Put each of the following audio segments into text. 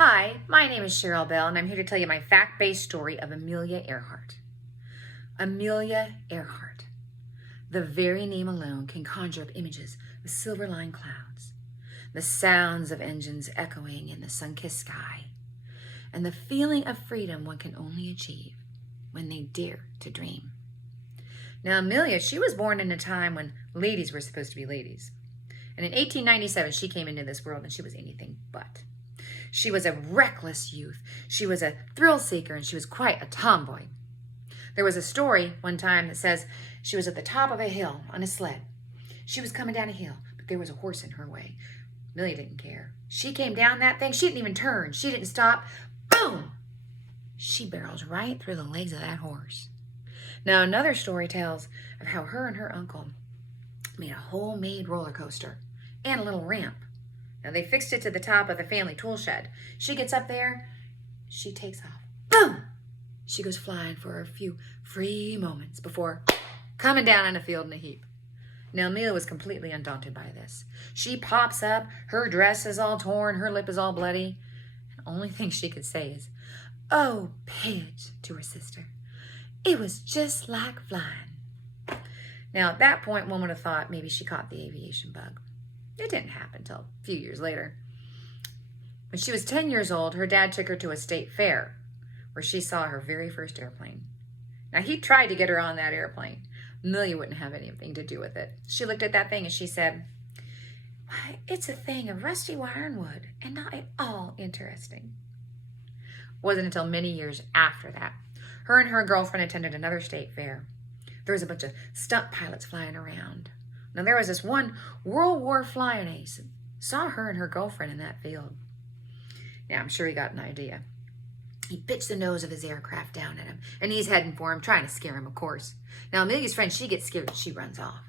Hi, my name is Cheryl Bell, and I'm here to tell you my fact-based story of Amelia Earhart. Amelia Earhart. The very name alone can conjure up images of silver-lined clouds, the sounds of engines echoing in the sun-kissed sky, and the feeling of freedom one can only achieve when they dare to dream. Now, Amelia, she was born in a time when ladies were supposed to be ladies. And in 1897, she came into this world, and she was anything but. She was a reckless youth. She was a thrill seeker, and she was quite a tomboy. There was a story one time that says she was at the top of a hill on a sled. She was coming down a hill, but there was a horse in her way. Amelia didn't care. She came down that thing. She didn't even turn. She didn't stop. Boom! She barrels right through the legs of that horse. Now, another story tells of how her and her uncle made a homemade roller coaster and a little ramp. Now, they fixed it to the top of the family tool shed. She gets up there. She takes off. Boom! She goes flying for a few free moments before coming down in a field in a heap. Now, Amelia was completely undaunted by this. She pops up. Her dress is all torn. Her lip is all bloody. And the only thing she could say is, "Oh, Paige," to her sister. "It was just like flying." Now, at that point, one would have thought maybe she caught the aviation bug. It didn't happen until a few years later. When she was 10 years old, her dad took her to a state fair where she saw her very first airplane. Now, he tried to get her on that airplane. Amelia wouldn't have anything to do with it. She looked at that thing and she said, "Why, it's a thing of rusty wire and wood and not at all interesting." It wasn't until many years after that, her and her girlfriend attended another state fair. There was a bunch of stunt pilots flying around. Now, there was this one World War flying ace. Saw her and her girlfriend in that field. Now, I'm sure he got an idea. He pitched the nose of his aircraft down at him, and he's heading for him, trying to scare him, of course. Now, Amelia's friend, she gets scared and she runs off.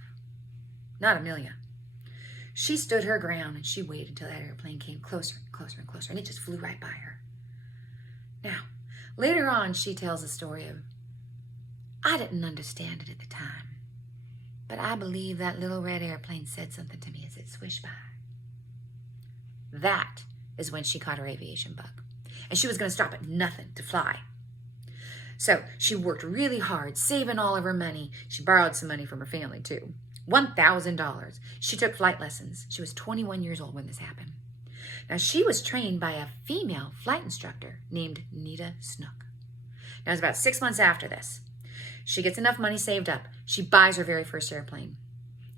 Not Amelia. She stood her ground, and she waited until that airplane came closer and closer and closer, and it just flew right by her. Now, later on, she tells a story of, "I didn't understand it at the time, but I believe that little red airplane said something to me as it swished by." That is when she caught her aviation bug. And she was going to stop at nothing to fly. So she worked really hard, saving all of her money. She borrowed some money from her family, too. $1,000. She took flight lessons. She was 21 years old when this happened. Now, she was trained by a female flight instructor named Nita Snook. Now, it was about 6 months after this. She gets enough money saved up. She buys her very first airplane.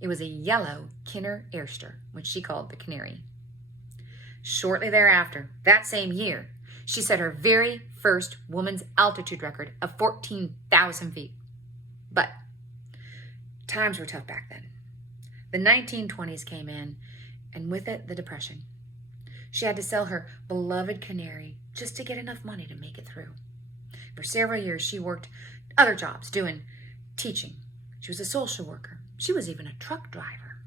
It was a yellow Kenner Airster, which she called the Canary. Shortly thereafter, that same year, she set her very first woman's altitude record of 14,000 feet. But times were tough back then. The 1920s came in, and with it, the Depression. She had to sell her beloved Canary just to get enough money to make it through. For several years, she worked other jobs, doing teaching. She was a social worker. She was even a truck driver.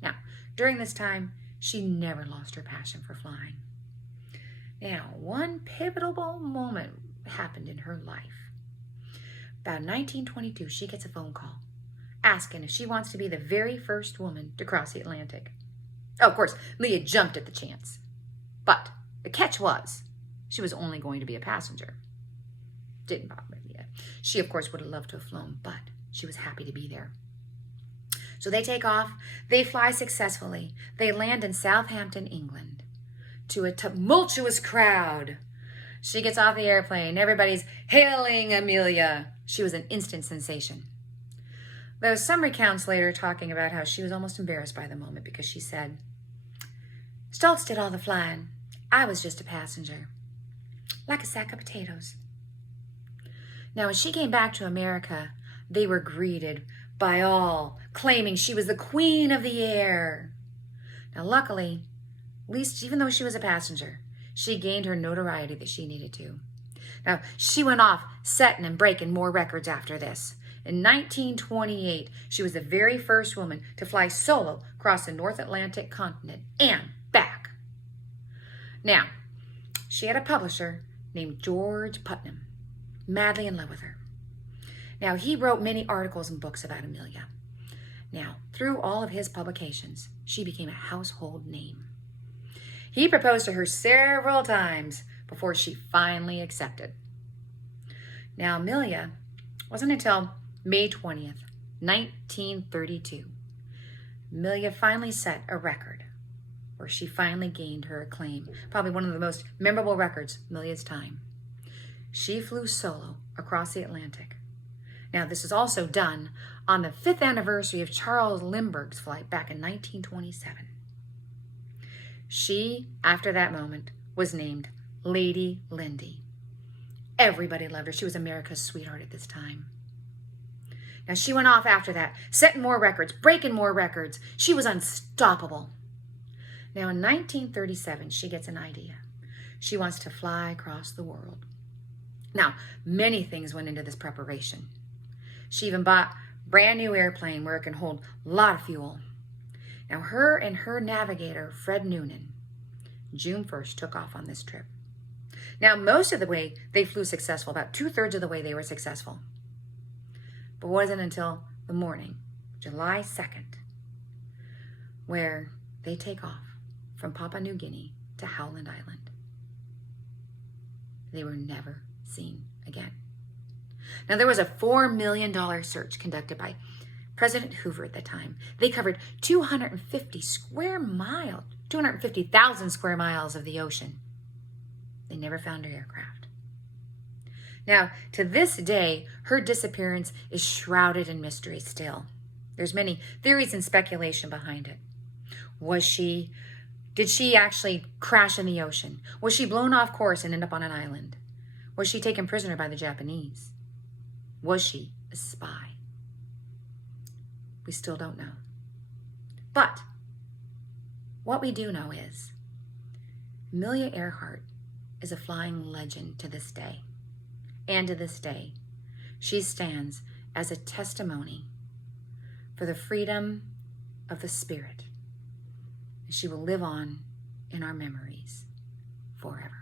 Now, during this time, she never lost her passion for flying. Now, one pivotal moment happened in her life. About 1922, she gets a phone call asking if she wants to be the very first woman to cross the Atlantic. Oh, of course, Leah jumped at the chance. But the catch was, she was only going to be a passenger. Didn't bother Leah. She, of course, would have loved to have flown, but she was happy to be there. So they take off. They fly successfully. They land in Southampton, England, to a tumultuous crowd. She gets off the airplane. Everybody's hailing Amelia. She was an instant sensation. Though some recounts later talking about how she was almost embarrassed by the moment because she said, "Stoltz did all the flying. I was just a passenger, like a sack of potatoes." Now, when she came back to America, they were greeted by all, claiming she was the queen of the air. Now, luckily, at least even though she was a passenger, she gained her notoriety that she needed to. Now, she went off setting and breaking more records after this. In 1928, she was the very first woman to fly solo across the North Atlantic continent and back. Now, she had a publisher named George Putnam, madly in love with her. Now, he wrote many articles and books about Amelia. Now, through all of his publications, she became a household name. He proposed to her several times before she finally accepted. Now, Amelia wasn't until May 20th, 1932, Amelia finally set a record where she finally gained her acclaim, probably one of the most memorable records of Amelia's time. She flew solo across the Atlantic. Now, this was also done on the 5th anniversary of Charles Lindbergh's flight back in 1927. She, after that moment, was named Lady Lindy. Everybody loved her. She was America's sweetheart at this time. Now, she went off after that, setting more records, breaking more records. She was unstoppable. Now, in 1937, she gets an idea. She wants to fly across the world. Now, many things went into this preparation. She even bought a brand new airplane where it can hold a lot of fuel. Now, her and her navigator, Fred Noonan, June 1st, took off on this trip. Now, most of the way they flew successful, about 2/3 of the way they were successful. But it wasn't until the morning, July 2nd, where they take off from Papua New Guinea to Howland Island. They were never seen again. Now, there was a $4 million search conducted by President Hoover at the time. They covered 250,000 square miles of the ocean. They never found her aircraft. Now, to this day, her disappearance is shrouded in mystery still. There's many theories and speculation behind it. Did she actually crash in the ocean? Was she blown off course and end up on an island? Was she taken prisoner by the Japanese? Was she a spy? We still don't know. But what we do know is Amelia Earhart is a flying legend to this day. And to this day, she stands as a testimony for the freedom of the spirit. She will live on in our memories forever.